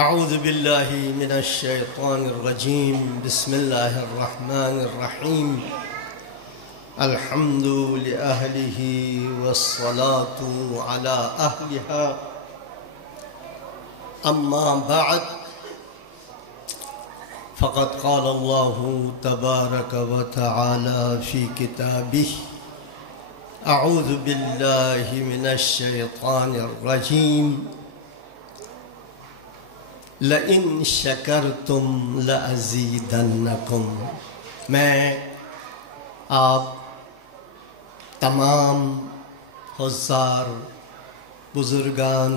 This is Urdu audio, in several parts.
اعوذ باللہ من الشیطان الرجیم بسم اللہ الرحمن الرحیم الحمد لأہلہ والصلاة علی اہلہا اما بعد فقد قال اللہ تبارک وتعالی فی کتابہ اعوذ باللہ من الشیطان الرجیم لَإِن شَكَرْتُمْ لَأَزِيدَنَّكُمْ۔ میں آپ تمام حضار، بزرگان،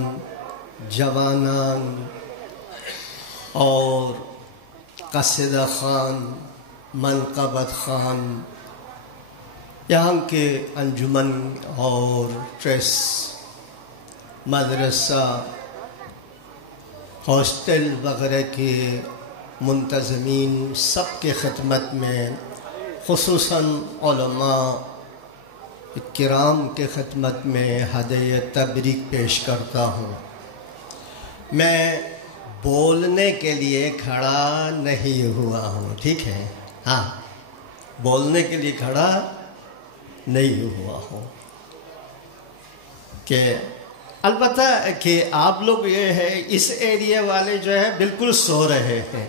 جوانان اور قصیدہ خان، منقبت خان، یہاں کے انجمن اور ٹرس، مدرسہ، ہاسٹل وغیرہ کے منتظمین، سب کے خدمت میں، خصوصاً علماء کرام کے خدمت میں ہدیہ تبریک پیش کرتا ہوں۔ میں بولنے کے لیے کھڑا نہیں ہوا ہوں، ٹھیک ہے؟ ہاں، بولنے کے لیے کھڑا نہیں ہوا ہوں کہ البتہ کہ آپ لوگ یہ ہے اس ایریا والے جو ہے بالکل سو رہے ہیں،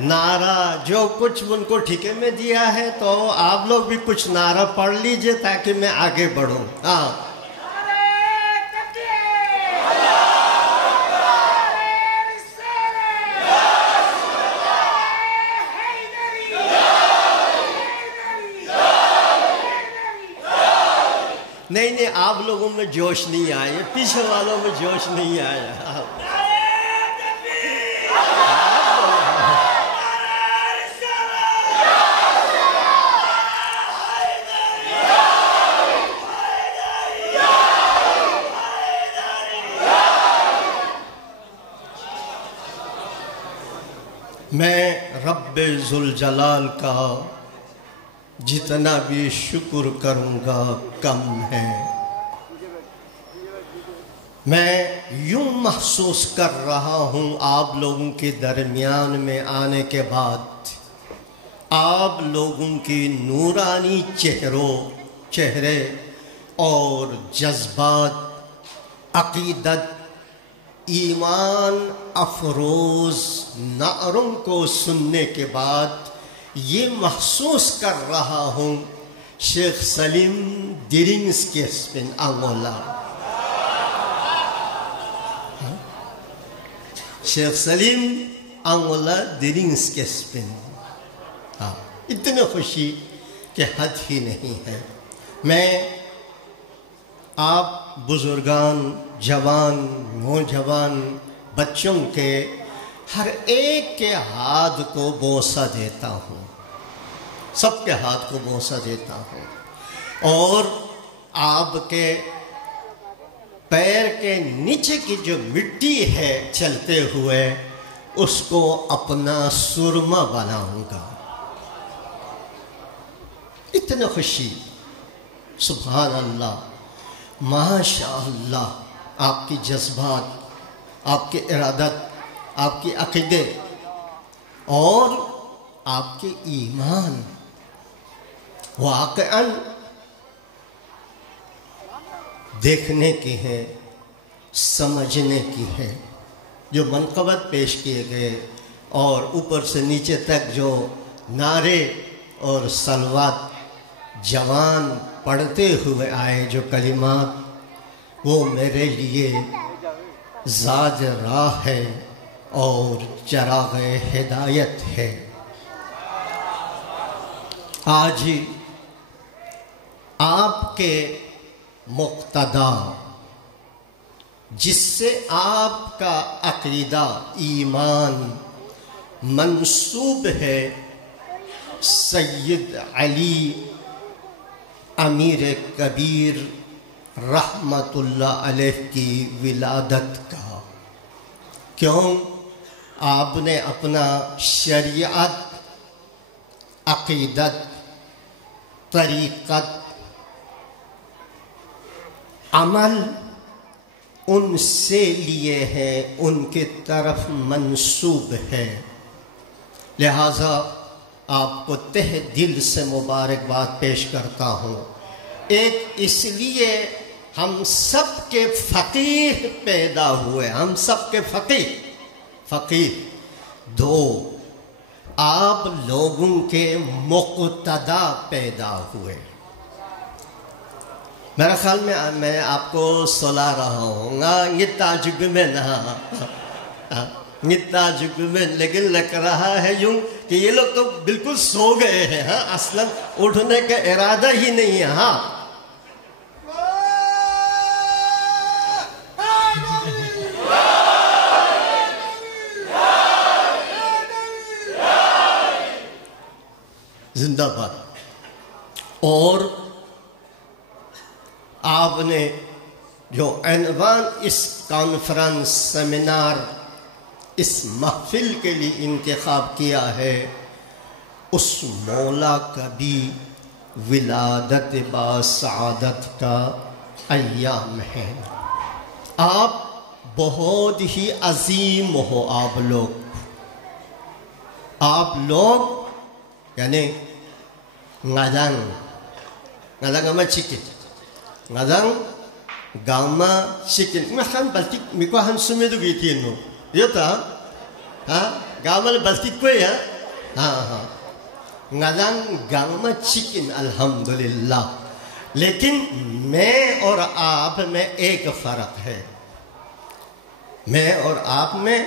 نعرہ جو کچھ ان کو ٹھیکے میں دیا ہے تو آپ لوگ بھی کچھ نعرہ پڑھ لیجئے تاکہ میں آگے بڑھوں۔ ہاں، نہیں آپ لوگوں میں جوش نہیں آیا، پیچھے والوں میں جوش نہیں آیا۔ میں رب ذوالجلال کا جتنا بھی شکر کروں گا کم ہے۔ میں یوں محسوس کر رہا ہوں آپ لوگوں کے درمیان میں آنے کے بعد، آپ لوگوں کی نورانی چہرے اور جذبات، عقیدت، ایمان افروز نعروں کو سننے کے بعد یہ محسوس کر رہا ہوں شیخ سلیم دیرینگسکیسپن انگولا، شیخ سلیم انگولا دیرینگسکیسپن، اتنی خوشی کہ حد ہی نہیں ہے۔ میں آپ بزرگان، جوان، نوجوان، بچوں کے ہر ایک کے ہاتھ کو بوسہ دیتا ہوں، سب کے ہاتھ کو بوسہ دیتا ہوں، اور آپ کے پیر کے نیچے کی جو مٹی ہے چلتے ہوئے اس کو اپنا سرما بناؤں گا۔ اتنی خوشی، سبحان اللہ، ماشاء اللہ، آپ کی جذبات، آپ کی ارادت، آپ کی عقیدے اور آپ کے ایمان واقعاً دیکھنے کی ہے، سمجھنے کی ہے۔ جو منقبت پیش کیے گئے اور اوپر سے نیچے تک جو نعرے اور صلوات جوان پڑھتے ہوئے آئے، جو کلمات، وہ میرے لیے زاد راہ ہے اور چراغ ہدایت ہے۔ آج آپ کے مقتدا، جس سے آپ کا عقیدہ، ایمان منسوب ہے سید علی امیر کبیر رحمت اللہ علیہ کی ولادت کا، کیوں؟ آپ نے اپنا شریعت، عقیدت، طریقت، عمل ان سے لیے ہیں، ان کی طرف منسوب ہے، لہٰذا آپ کو تہ دل سے مبارکباد پیش کرتا ہوں۔ ایک اس لیے ہم سب کے فقیہ پیدا ہوئے، ہم سب کے فقیہ۔ دو، آپ لوگوں کے مقتدا پیدا ہوئے۔ میرا خیال میں آپ کو سلا رہا ہوں گا لیکن لگ رہا ہے یوں کہ یہ لوگ تو بالکل سو گئے ہیں، ہاں اصلاً اٹھنے کا ارادہ ہی نہیں ہے۔ ہاں زندہ باد۔ اور آپ نے جو عنوان اس کانفرنس سیمینار اس محفل کے لیے انتخاب کیا ہے، اس مولا کا بھی ولادت با سعادت کا ایام ہے۔ آپ بہت ہی عظیم ہو، آپ لوگ یعنی ngadang ama chicken ngadang gama chicken makan baltik miko han sumedu gitino yota ha gamal baltik ko ya ha ngadang gama chicken alhamdulillah لیکن میں اور آپ میں ایک فرق ہے، میں اور آپ میں،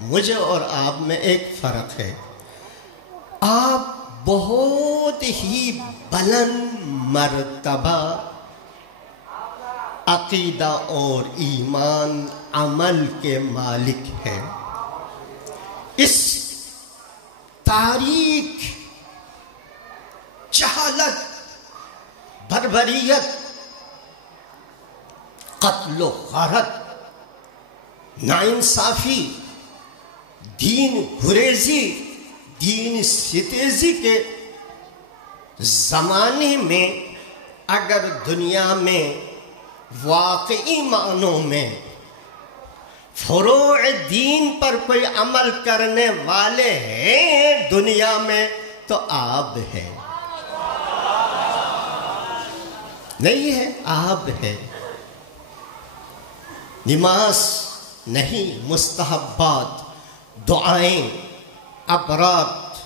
مجھے اور آپ میں ایک فرق ہے۔ آپ بہت ہی بلند مرتبہ عقیدہ اور ایمان عمل کے مالک ہیں۔ اس تاریخ جہالت، بربریت، قتل و غارت، ناانصافی، دین گریزی، دین ستیزی کے زمانے میں اگر دنیا میں واقعی معنوں میں فروع دین پر کوئی عمل کرنے والے ہیں دنیا میں تو آپ ہیں، نہیں ہے آپ ہے۔ نماز نہیں، مستحبات، دعائیں، ابرات،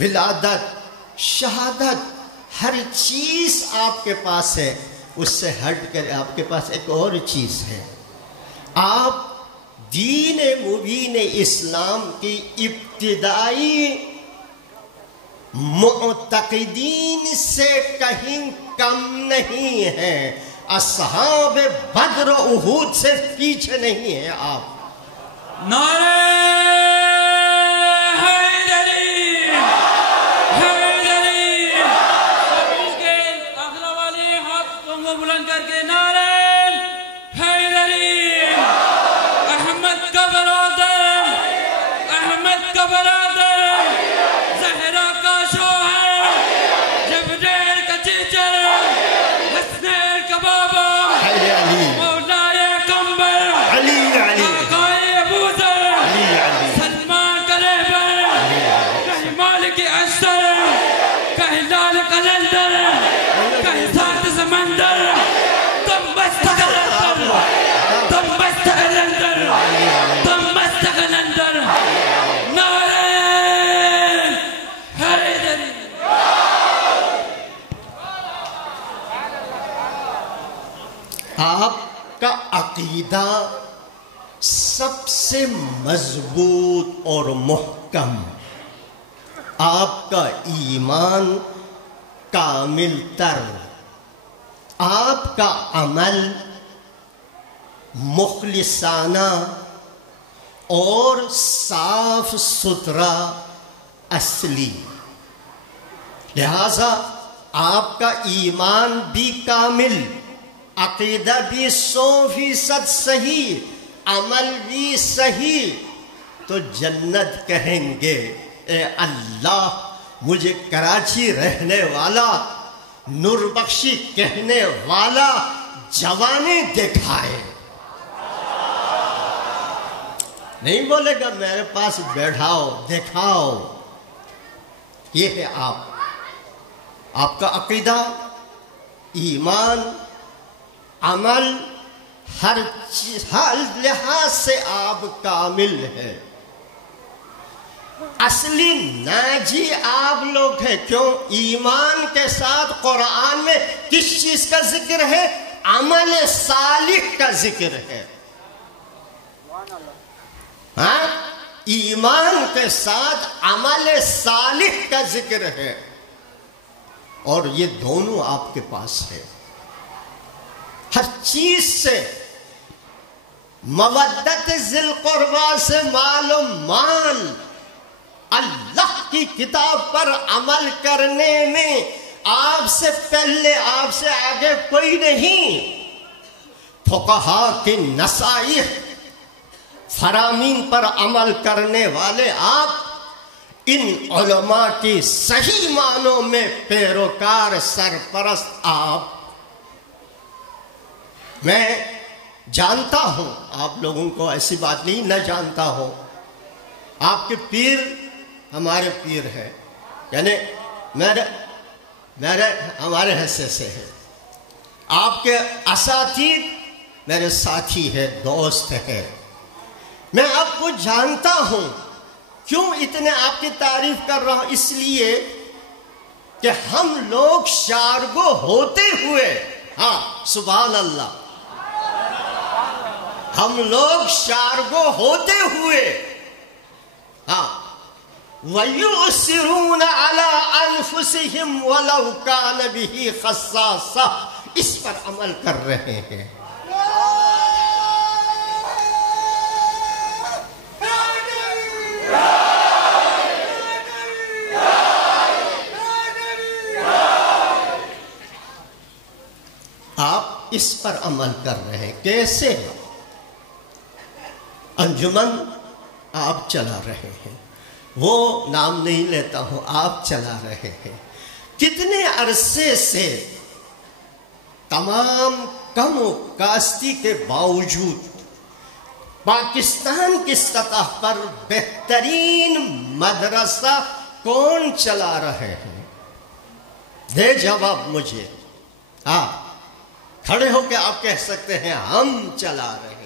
ولادت، شہادت، ہر چیز آپ کے پاس ہے۔ اس سے ہٹ کر آپ کے پاس ایک اور چیز ہے، آپ دین مبین اسلام کی ابتدائی معتقدین سے کہیں کم نہیں ہیں، اصحاب بدر و احد سے پیچھے نہیں ہیں آپ۔ نعرہ حیدری، حیدری، سبوں کے اخلا والی ہاتھوں کو بلند کر کے نعرہ حیدری، احمد کا برادر، احمد کا برادر، زہرا کا شوہر، جبریل کا چچر، حسنین کا بابا، مولا کمبر، آقائے ابو ذر، سلمان کا رہبر، کہیں مالک اشتر، کہیں لال قلندر، کہیں سات سمندر، تم بست قلندر، تم بست قلندر، تم بست قلندر، نعرہ حیدری۔ آپ کا عقیدہ سب سے مضبوط اور محکم، آپ کا ایمان کامل تر، آپ کا عمل مخلصانہ اور صاف ستھرا اصلی، لہذا آپ کا ایمان بھی کامل، عقیدہ بھی 100% صحیح، عمل بھی صحیح، تو جنت کہیں گے اے اللہ مجھے کراچی رہنے والا، نور بخشی کہنے والا جوانی دکھائے۔ نہیں بولے گا میرے پاس بیٹھاؤ دکھاؤ. یہ ہے آپ کا عقیدہ، ایمان، عمل، ہر لحاظ سے آپ کامل ہے. اصلی ناجی آپ لوگ ہیں. کیوں؟ ایمان کے ساتھ قرآن میں کس چیز کا ذکر ہے؟ عمل صالح کا ذکر ہے. ہاں، ایمان کے ساتھ عمل صالح کا ذکر ہے، اور یہ دونوں آپ کے پاس ہے. ہر چیز سے، مودت ذی القربیٰ سے مال و مال، اللہ کی کتاب پر عمل کرنے میں آپ سے پہلے آپ سے آگے کوئی نہیں. فقہاء کی نصائح، فرامین پر عمل کرنے والے آپ، ان علماء کی صحیح معنوں میں پیروکار سرپرست آپ. میں جانتا ہوں آپ لوگوں کو ایسی بات نہیں نہ جانتا ہوں. آپ کے پیر ہمارے پیر ہیں، یعنی ہمارے حصے سے ہے. آپ کے اساتید میرے ساتھی ہے، دوست ہے. میں آپ کو جانتا ہوں. کیوں اتنے آپ کی تعریف کر رہا ہوں؟ اس لیے کہ ہم لوگ شارگو ہوتے ہوئے، ہاں سبحان اللہ، ہم لوگ شارگو ہوتے ہوئے، ہاں، وَيُؤْثِرُونَ عَلَىٰ أَنفُسِهِمْ وَلَوْ كَانَ بِهِ خَصَاصَةٌ، اس پر عمل کر رہے ہیں. آپ اس پر عمل کر رہے ہیں. کیسے؟ انجمن آپ چلا رہے ہیں، وہ نام نہیں لیتا ہوں، آپ چلا رہے ہیں. کتنے عرصے سے تمام کم و کاستی کے باوجود پاکستان کی سطح پر بہترین مدرسہ کون چلا رہے ہیں؟ دے جواب مجھے. ہاں، کھڑے ہو کے آپ کہہ سکتے ہیں ہم چلا رہے ہیں،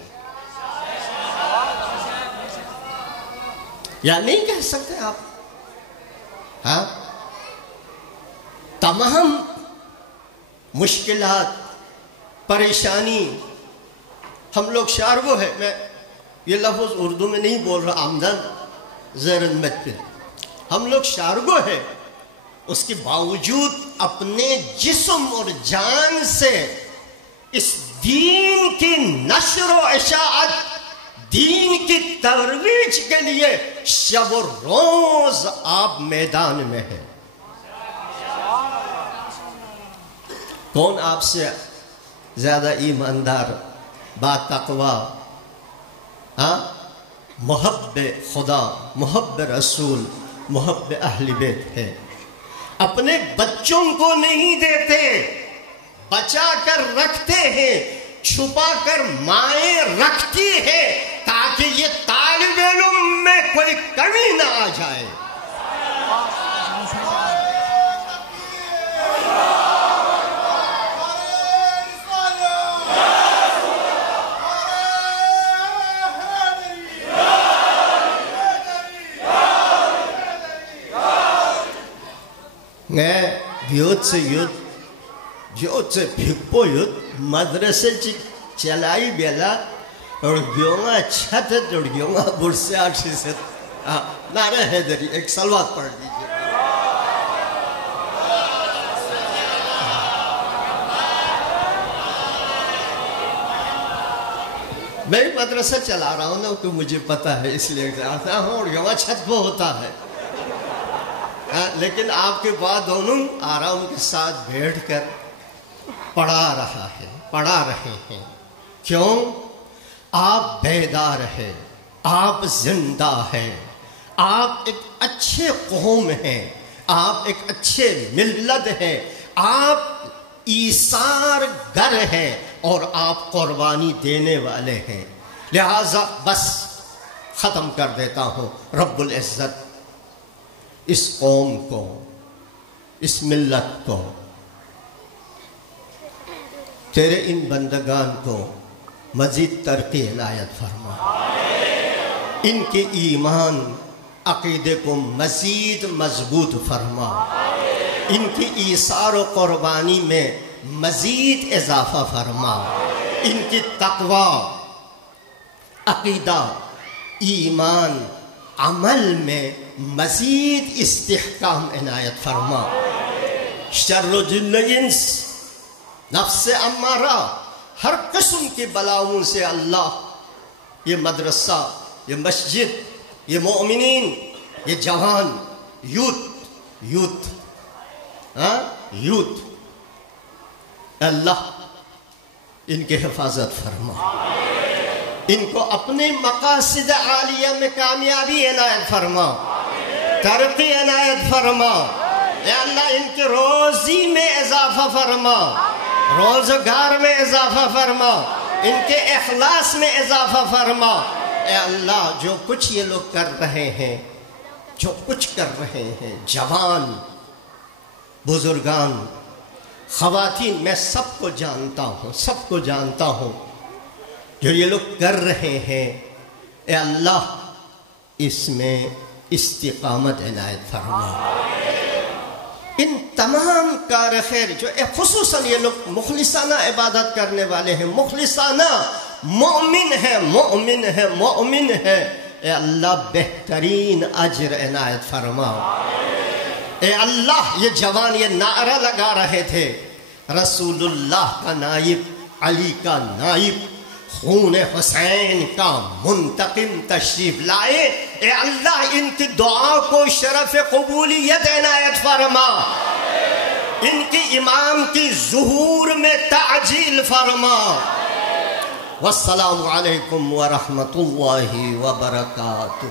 یا نہیں کہہ سکتے آپ؟ ہاں، تمام مشکلات، پریشانی، ہم لوگ شارگو ہے. میں یہ لفظ اردو میں نہیں بول رہا، آمدن زیر مت پہ، ہم لوگ شارگو ہے. اس کے باوجود اپنے جسم اور جان سے اس دین کی نشر و اشاعت، دین کی ترویج کے لیے شب و روز آپ میدان میں ہیں. کون آپ سے زیادہ ایماندار، با تقوی، ہاں، محب خدا، محب رسول، محب اہل بیت ہے؟ اپنے بچوں کو نہیں دیتے، بچا کر رکھتے ہیں، چھپا کر مائیں رکھتی ہے تاکہ یہ طالب علم میں کوئی کمی نہ آ جائے. یوت سے یوت سے پھپو یوت مدرسے چلائی بیلا اور گیونگا چھت اور گیونگا برسے آٹھی سے نعرہ حیدری. ایک صلوات پڑھ دیجئے. میں مدرسہ چلا رہا ہوں نا کہ مجھے پتا ہے، اس لیے آتا ہوں. اور گیونگا چھت وہ ہوتا ہے، لیکن آپ کے بعد دونوں آرام کے ساتھ بیٹھ کر پڑھا رہے ہیں. کیوں؟ آپ بیدار ہیں، آپ زندہ ہیں، آپ ایک اچھے قوم ہیں، آپ ایک اچھے ملت ہیں، آپ ایثار گر ہیں اور آپ قربانی دینے والے ہیں. لہذا بس ختم کر دیتا ہوں۔ رب العزت اس قوم کو، اس ملت کو، تیرے ان بندگان کو مزید ترقی عنایت فرما، ان کے ایمان عقیدے کو مزید مضبوط فرما، ان کی ایثار و قربانی میں مزید اضافہ فرما، ان کی تقوی، عقیدہ، ایمان، عمل میں مزید استحکام عنایت فرما۔ شر جن انس، نفس امارہ، ہر قسم کی بلاؤں سے اللہ یہ مدرسہ، یہ مسجد، یہ مومنین، یہ جوان، یوتھ اللہ ان کی حفاظت فرما، ان کو اپنے مقاصد عالیہ میں کامیابی عنایت فرما، ترقی عنایت فرما۔ اے اللہ ان کی روزی میں اضافہ فرما، روزگار میں اضافہ فرما، ان کے اخلاص میں اضافہ فرما۔ اے اللہ جو کچھ یہ لوگ کر رہے ہیں، جو کچھ کر رہے ہیں، جوان، بزرگان، خواتین، میں سب کو جانتا ہوں جو یہ لوگ کر رہے ہیں، اے اللہ اس میں استقامت عنایت فرما۔ ان تمام کار خیر جو خصوصاً یہ لوگ مخلصانہ عبادت کرنے والے ہیں، مخلصانہ مومن ہے، اے اللہ بہترین اجر عنایت فرما۔ اے اللہ یہ جوان یہ نعرہ لگا رہے تھے، رسول اللہ کا نائب، علی کا نائب، خون حسین کا منتقم تشریف لائے، اے اللہ ان کی دعا کو شرف قبولیت عنایت فرما، ان کی امام کی ظہور میں تعجیل فرما۔ والسلام علیکم ورحمۃ اللہ وبرکاتہ۔